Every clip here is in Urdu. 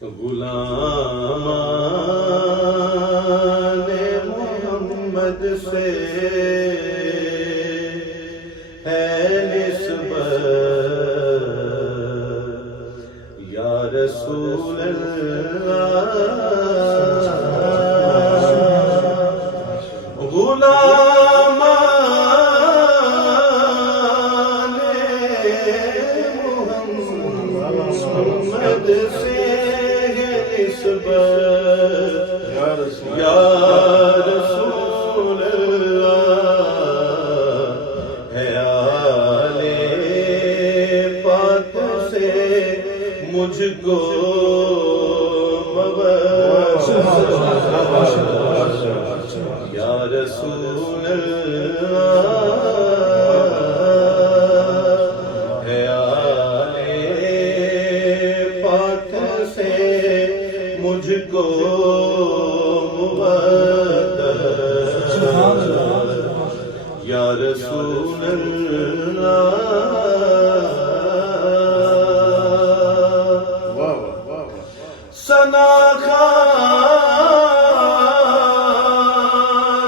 غلامان محمد سے ہے نسبت یا رسول اللہ غلامان محمد سے ہے نسبت یا رسول اللہ ہے آل پاک سے مجھ کو یا رسول اللہ ہے آل پاک سے مجھ کو یا رسول اللہ ثنا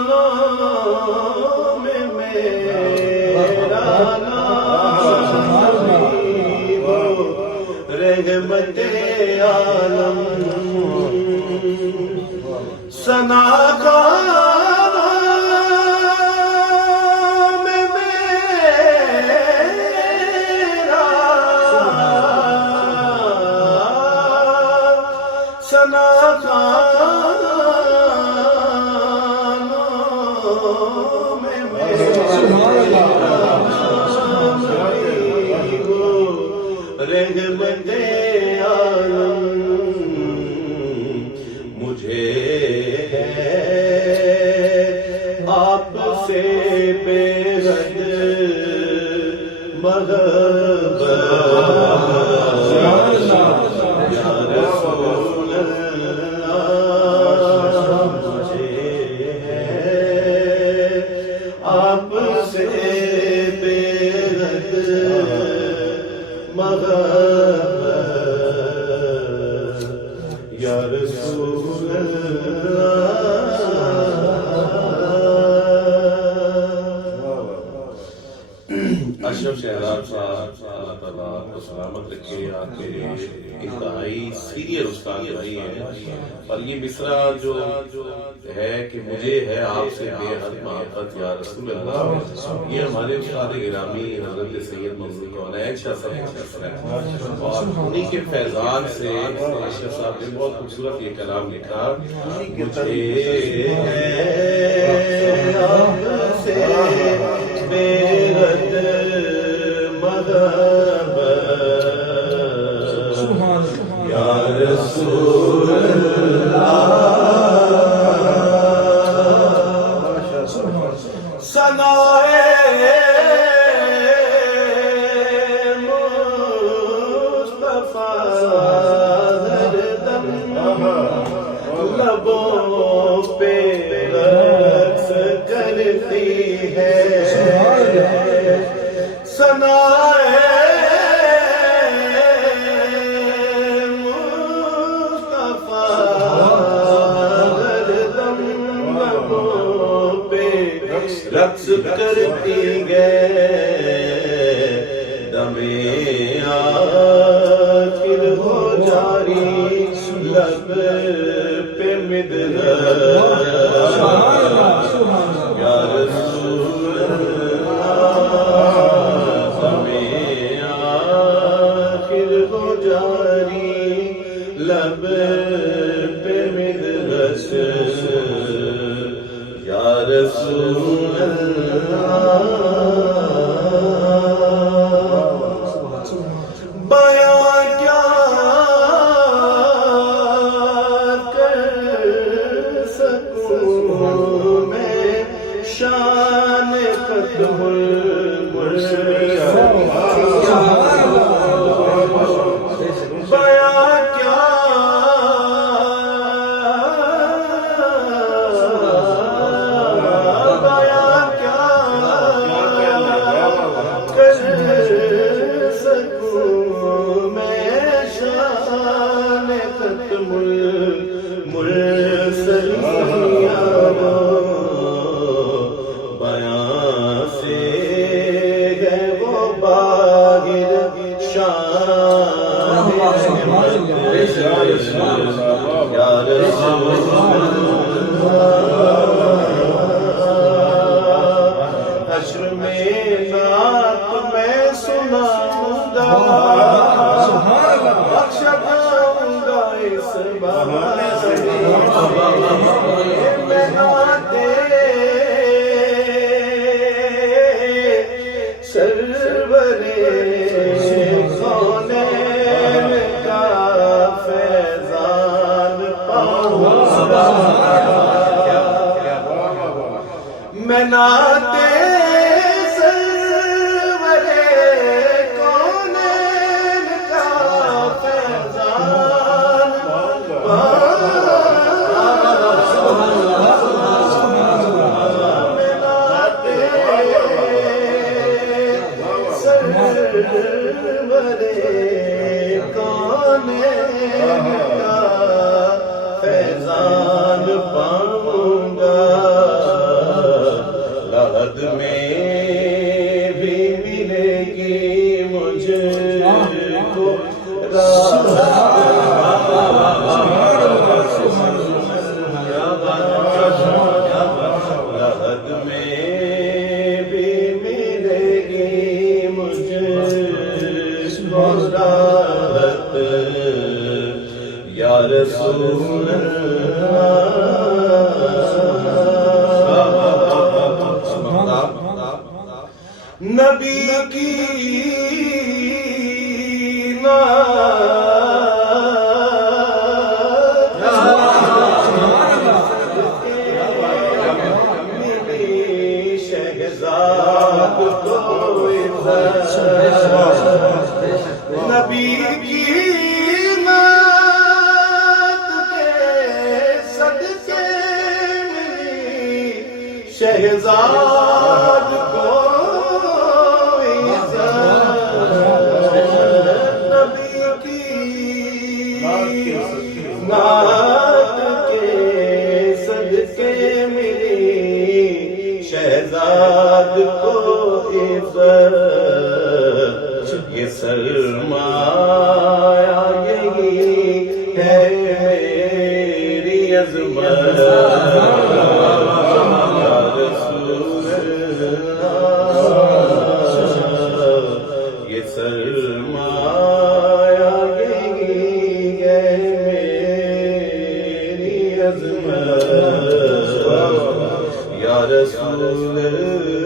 خوانوں میں میرا نام وہ رحمت عالم ثنا رحمت عالم مجھے ہے آپ سے بے حد محبت یا رسول اللہ مجھے ہے آپ سے بے حد محبت یا رسول اللہ اشرف شہزاد صاحب اللہ تعالیٰ کو سلامت رکھے آپ میرے انتہائی سینئر استاد بھائی ہیں اور یہ مصرع جو ہے کہ مجھے ہے آپ سے بے حد محبت یا رسول اللہ یہ ہمارے استاد گرامی حضرت سید منظور کونین شاہ صاحب اور انہی کے فیضان سے اشرف صاحب نے بہت خوبصورت یہ کلام لکھا مجھے ہے آپ سے بے حد محبت یا رسول اللہ ثنائے مصطفیٰ ہر دم لبوں پہ رقص کرتی ہے ثنائے رقص کرتی گئے دمِ آخر ہو جاری لب پہ مدحت یا رسول اللہ دمِ آخر ہو جاری لب پہ مدحت یا رسول اللہ بیاں کیا کر سکوں میں شان قدم یا رسول حشر میں نعت میں سناؤں گا بخش پاؤں گا اس بہانے میں نعتیں سرورِ کونین کا فیضان پاؤں گا میں نعتیں فیضان پاؤں گا لحد میں بھی ملے گی مجھ کو لحد میں بھی ملے گی مجھ کو راحت یا رسول نبی کی شہزاد کو عزت نبی کی شہزاد کو عزت نبی کی نعت کے صدقے ملی شہزاد کو عزت یہ سرمایہ یہی ہے میری عظمت یہ سرمایہ یہی ہے میری عظمت یا رسول